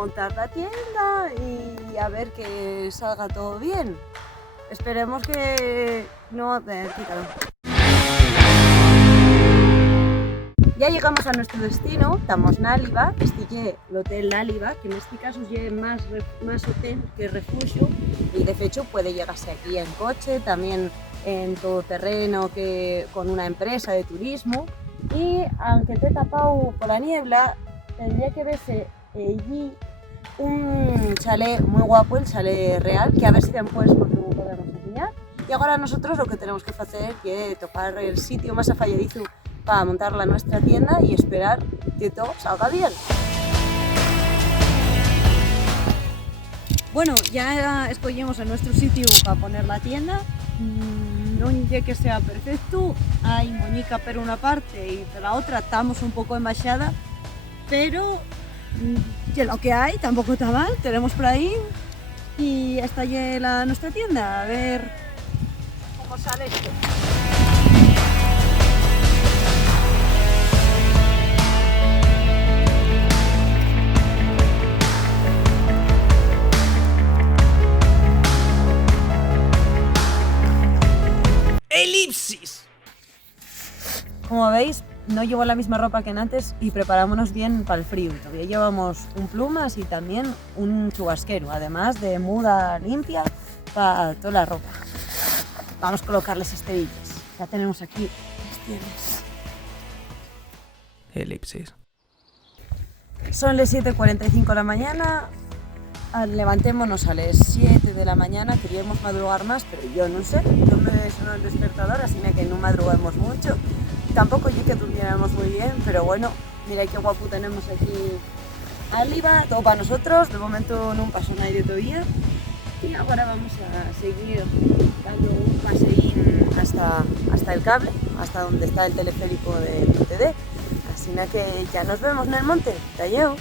montar la tienda y a ver que salga todo bien. Esperemos que no... quítalo. Ya llegamos a nuestro destino, estamos en Áliva, este es el Hotel Áliva, que en este caso es más hotel que refugio y de hecho puede llegarse aquí en coche, también en todoterreno que con una empresa de turismo y aunque esté tapado por la niebla, tendría que verse allí un chalet muy guapo, el chalet real, que a ver si después lo podemos enseñar. Y ahora nosotros lo que tenemos que hacer es tocar el sitio más afalladizo para montar la nuestra tienda y esperar que todo salga bien. Bueno, ya escogimos en nuestro sitio para poner la tienda. No es que sea perfecto, hay moñica por una parte y por la otra estamos un poco embaixada, pero que lo que hay tampoco está mal, tenemos por ahí y esta es nuestra tienda, a ver cómo sale esto. ¡Elipsis! Como veis, no llevo la misma ropa que antes y preparámonos bien para el frío. Todavía llevamos un plumas y también un chubasquero, además de muda limpia para toda la ropa. Vamos a colocarles esterillas. Ya tenemos aquí las tiendas. Elipsis. Son las 7:45 de la mañana. Levantémonos a las 7 de la mañana, queríamos madrugar más, pero yo no sé, no me sonó el despertador, así que no madrugamos mucho. Tampoco yo que durmiéramos muy bien, pero bueno, mira qué guapo tenemos aquí Áliva, todo para nosotros, de momento no pasó nadie todavía. Y ahora vamos a seguir dando un paseín hasta el cable, hasta donde está el teleférico del UTD. Así que ya nos vemos en el monte. Te llevo.